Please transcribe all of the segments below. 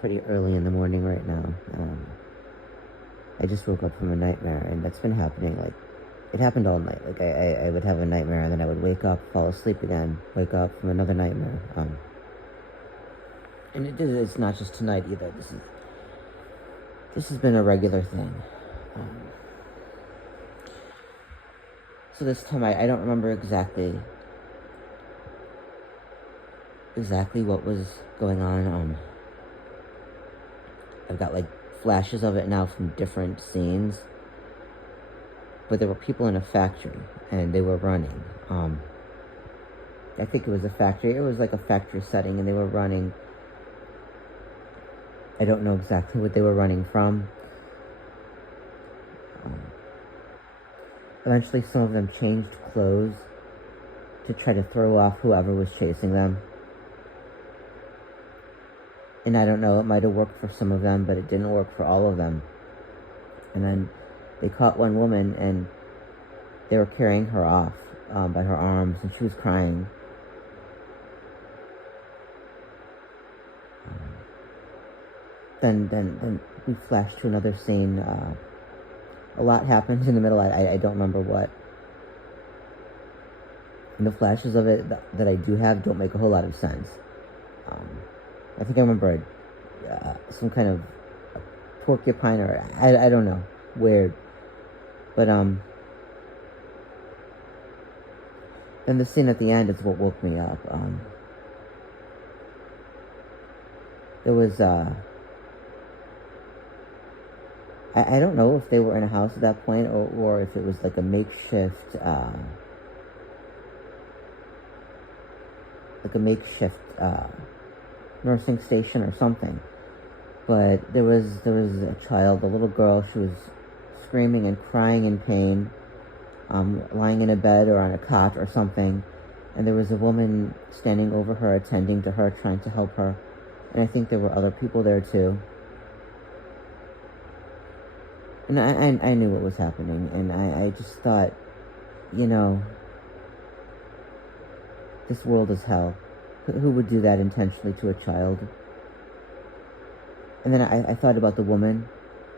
pretty early in the morning right now. I just woke up from a nightmare, and that's been happening. Like, it happened all night. Like, I would have a nightmare, and then I would wake up, fall asleep again, wake up from another nightmare. And it's not just tonight either. This has been a regular thing. Um, so this time, I don't remember exactly what was going on. I've got like flashes of it now from different scenes. But there were people in a factory, and they were running. I think it was a factory. It was like a factory setting, and they were running. I don't know exactly what they were running from. Eventually, some of them changed clothes to try to throw off whoever was chasing them. And I don't know, it might have worked for some of them, but it didn't work for all of them. And then they caught one woman, and they were carrying her off by her arms, and she was crying. Then we flashed to another scene. A lot happened in the middle. I don't remember what. And the flashes of it that I do have don't make a whole lot of sense. I think I remember some kind of porcupine, or I don't know, weird. But then the scene at the end is what woke me up. There was I don't know if they were in a house at that point, or if it was like a makeshift nursing station or something. But there was a child, a little girl. She was screaming and crying in pain, lying in a bed or on a cot or something. And there was a woman standing over her, attending to her, trying to help her. And I think there were other people there too. And I knew what was happening, and I just thought, this world is hell. Who would do that intentionally to a child? And then I thought about the woman,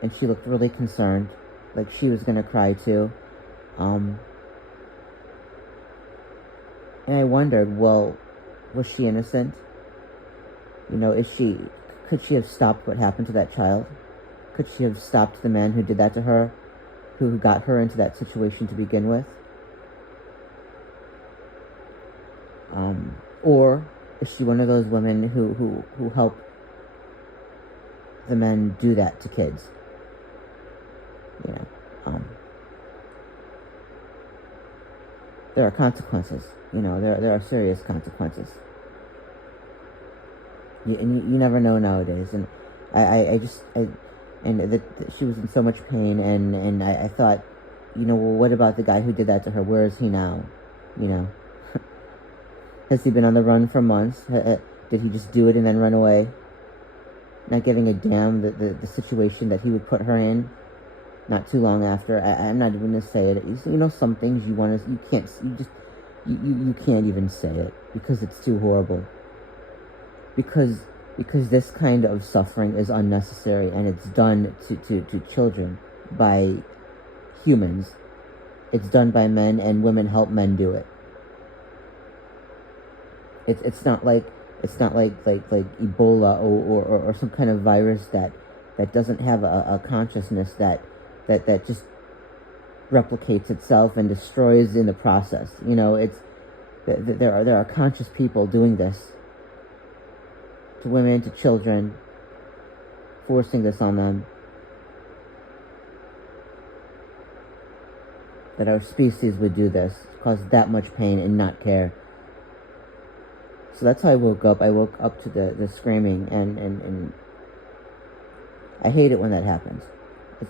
and she looked really concerned, like she was going to cry too. And I wondered, well, was she innocent? Could she have stopped what happened to that child? Could she have stopped the man who did that to her, who got her into that situation to begin with? Or is she one of those women who help the men do that to kids? There are consequences. There are serious consequences. And you never know nowadays. And that she was in so much pain, and I thought, well, what about the guy who did that to her? Where is he now? Has he been on the run for months? Did he just do it and then run away? Not giving a damn the situation that he would put her in not too long after. I'm not even going to say it. Some things you can't even say it because it's too horrible. Because this kind of suffering is unnecessary, and it's done to children by humans. It's done by men, and women help men do it. It's not like Ebola or some kind of virus that doesn't have a consciousness that just replicates itself and destroys in the process. There are conscious people doing this to women, to children, forcing this on them. That our species would do this, cause that much pain and not care. So that's how I woke up. I woke up to the screaming, and I hate it when that happens.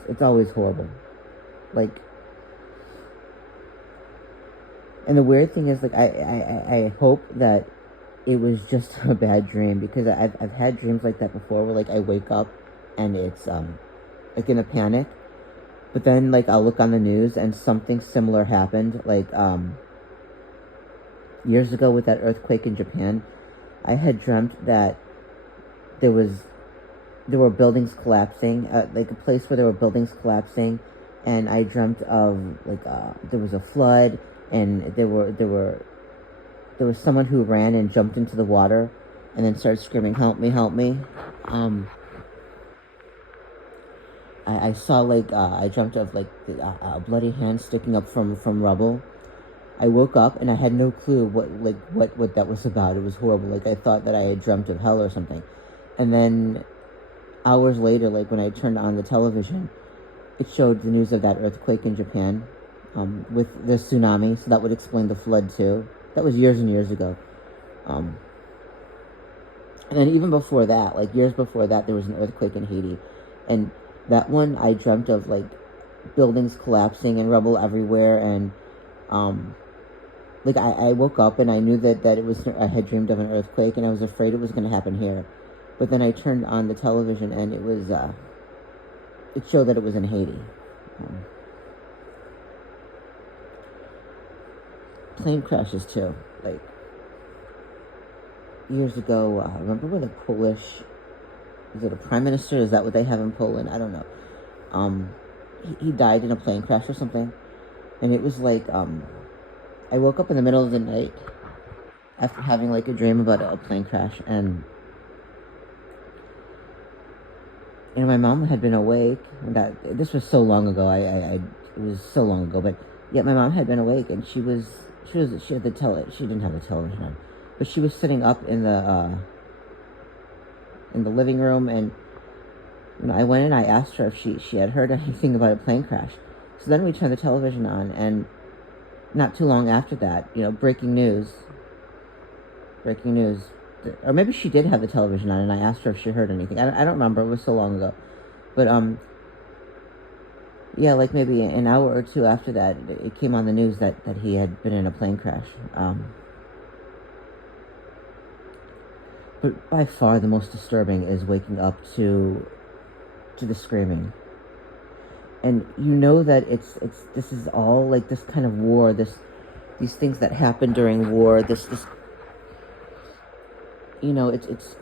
It's always horrible. And the weird thing is, I hope that it was just a bad dream, because I've had dreams like that before, where I wake up and it's in a panic, but then I'll look on the news and something similar happened. Years ago with that earthquake in Japan, I had dreamt that there was there were buildings collapsing, like a place where there were buildings collapsing, and I dreamt of like there was a flood, and there was someone who ran and jumped into the water, and then started screaming, "Help me! Help me!" Um, I saw like I dreamt of like a bloody hand sticking up from rubble. I woke up and I had no clue what that was about. It was horrible. Like I thought that I had dreamt of hell or something. And then hours later, like when I turned on the television, it showed the news of that earthquake in Japan, with the tsunami. So that would explain the flood too. That was years and years ago. Um, and then even before that, like years before that, there was an earthquake in Haiti, and that one I dreamt of like buildings collapsing and rubble everywhere, and um, like I woke up and I knew that it was, I had dreamed of an earthquake, and I was afraid it was going to happen here. But then I turned on the television and it showed that it was in Haiti. Um, Plane crashes too. Like years ago, remember when the Polish, is it a prime minister? Is that what they have in Poland? I don't know. Um, he died in a plane crash or something, and it was like I woke up in the middle of the night after having like a dream about a plane crash, and my mom had been awake. And that this was so long ago. It was so long ago, but yet my mom had been awake, and she had she didn't have the television on, but she was sitting up in the living room, and I went and I asked her if she had heard anything about a plane crash. So then we turned the television on, and not too long after that, breaking news, or maybe she did have the television on, and I asked her if she heard anything. I don't remember. It was so long ago, but yeah, like maybe an hour or two after that, it came on the news that he had been in a plane crash. But by far the most disturbing is waking up to the screaming. And that this is all like this kind of war, these things that happen during war, this it's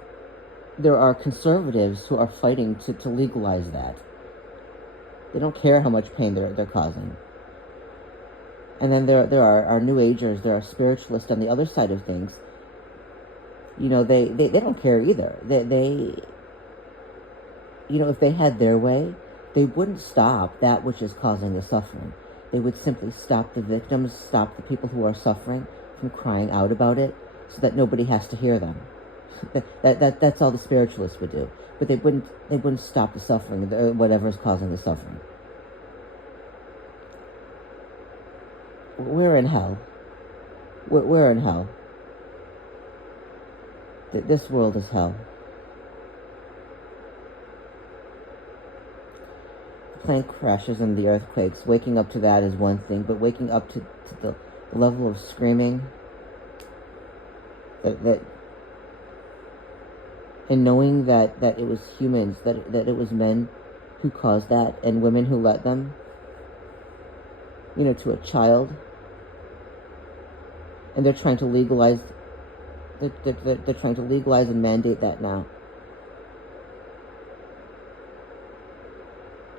there are conservatives who are fighting to legalize that. They don't care how much pain they're causing. And then there are New Agers, there are spiritualists on the other side of things. They don't care either. They if they had their way, they wouldn't stop that which is causing the suffering. They would simply stop the victims, stop the people who are suffering from crying out about it, so that nobody has to hear them. That's all the spiritualists would do. But they wouldn't stop the suffering, whatever is causing the suffering. We're in hell. We're in hell. This world is hell. Plane crashes and the earthquakes, waking up to that is one thing, but waking up to the level of screaming, that and knowing that it was humans, that it was men who caused that, and women who let them, to a child, and they're trying to legalize, they're trying to legalize and mandate that now.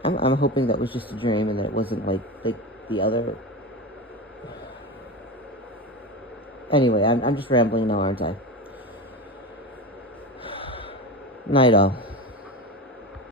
I'm hoping that was just a dream and that it wasn't like the other. Anyway, I'm just rambling now, aren't I? Night all.